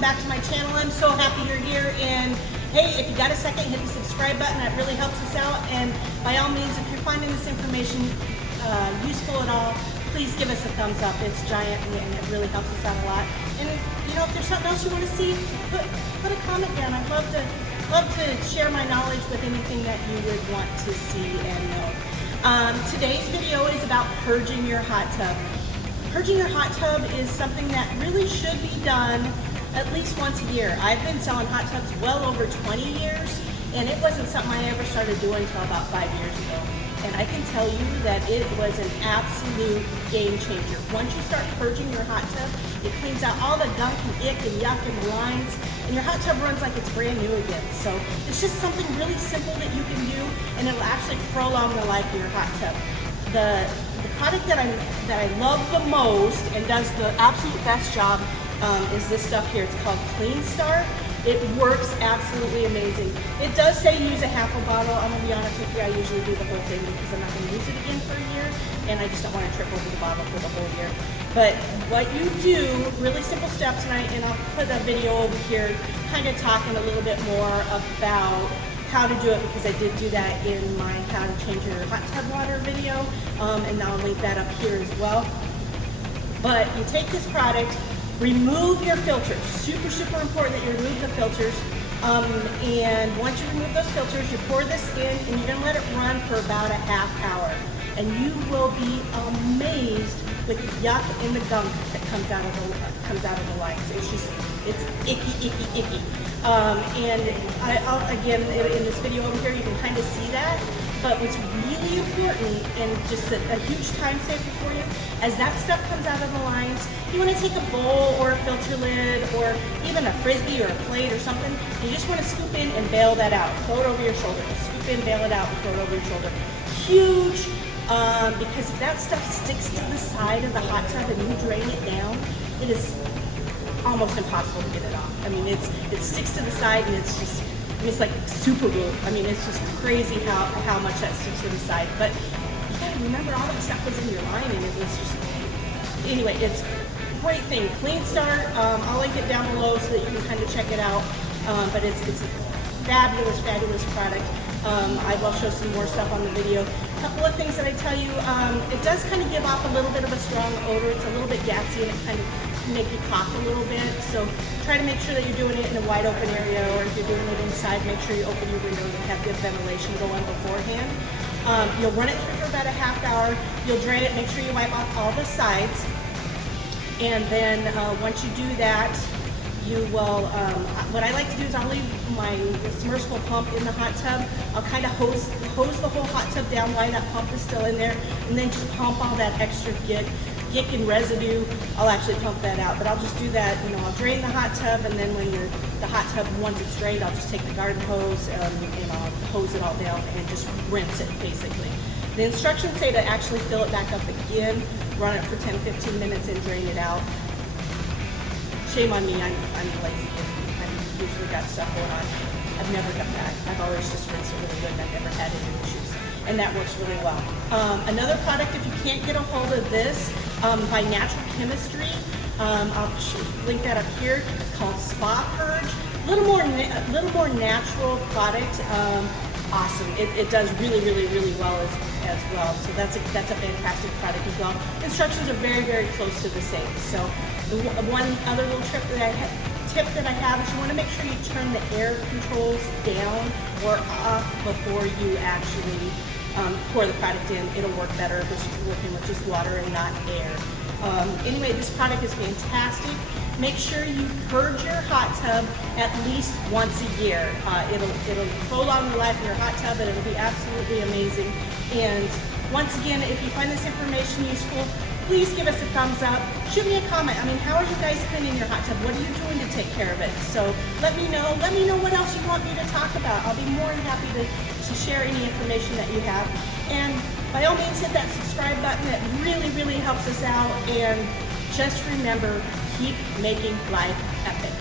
welcome back to my channel. I'm so happy you're here, and hey, if you got a second, hit the subscribe button. That really helps us out, and by all means, if you're finding this information useful at all, please give us a thumbs up. It's giant, and it really helps us out a lot. And you know, if there's something else you want to see, put a comment down. I'd love to share my knowledge with anything that you would want to see and know. Today's video is about purging your hot tub. Purging your hot tub is something that really should be done at least once a year. I've been selling hot tubs well over 20 years, and it wasn't something I ever started doing until about 5 years ago. And I can tell you that it was an absolute game changer. Once you start purging your hot tub, it cleans out all the gunk and ick and yuck and lines, and your hot tub runs like it's brand new again. So it's just something really simple that you can do, and it'll actually prolong the life of your hot tub. The product that I love the most and does the absolute best job is this stuff here. It's called Clean Start. It works absolutely amazing. It does say use a half a bottle. I'm gonna be honest with you, I usually do the whole thing because I'm not gonna use it again for a year, and I just don't want to trip over the bottle for the whole year. But what you do, really simple steps, and I'll put a video over here kind of talking a little bit more about how to do it, because I did do that in my how to change your hot tub water video, and I'll link that up here as well. But you take this product, remove your filters. Super important that you remove the filters. And once you remove those filters, you pour this in, and you're gonna let it run for about a half hour. And you will be amazed with the yuck and the gunk that comes out of the lines. It's icky. And I'll again, in this video over here, you can kind of see that. But what's really important, and just a huge time saver for you, as that stuff comes out of the lines, you want to take a bowl or a filter lid or even a Frisbee or a plate or something. You just want to scoop in and bail that out. Throw it over your shoulder. Scoop in, bail it out, and throw it over your shoulder. Huge, because if that stuff sticks to the side of the hot tub and you drain it down, it is almost impossible to get it off. I mean, it sticks to the side, and it's like super glue. I mean, it's just crazy how much that sticks to the side. But you gotta remember, all that stuff was in your line, and it was just, anyway, it's a great thing. Clean Start, I'll link it down below so that you can kind of check it out. But it's a fabulous product. I will show some more stuff on the video. A couple of things that I tell you, it does kind of give off a little bit of a strong odor. It's a little bit gassy, and it kind of can make you cough a little bit. So try to make sure that you're doing it in a wide open area, or if you're doing it inside, make sure you open your windows and have good ventilation going beforehand. You'll run it through for about a half hour. You'll drain it, make sure you wipe off all the sides. And then once you do that, you will, what I like to do is I'll leave my submersible pump in the hot tub. I'll kind of hose the whole hot tub down while that pump is still in there, and then just pump all that extra gick and residue. I'll actually pump that out, but I'll just do that. You know, I'll drain the hot tub, and then when the hot tub, once it's drained, I'll just take the garden hose and I'll hose it all down and just rinse it, basically. The instructions say to actually fill it back up again, run it for 10-15 minutes, and drain it out. Shame on me, I'm lazy. I've usually got stuff going on. I've never done that. I've always just rinsed it really good, and I've never had any issues. And that works really well. Another product, if you can't get a hold of this, by Natural Chemistry, I'll link that up here. It's called Spa Purge. A little more natural product. Awesome. It does really well as well. So that's a fantastic product as well. Instructions are very close to the same. So one other little tip that I have is you want to make sure you turn the air controls down or off before you actually pour the product in. It'll work better if it's working with just water and not air. Anyway, this product is fantastic. Make sure you purge your hot tub at least once a year. It'll prolong the life of your hot tub, and it'll be absolutely amazing. And once again, if you find this information useful, please give us a thumbs up. Shoot me a comment. I mean, how are you guys cleaning your hot tub? What are you doing to take care of it? So let me know. Let me know what else you want me to talk about. I'll be more than happy to share any information that you have. And by all means, hit that subscribe button. It really helps us out. And just remember, keep making life epic.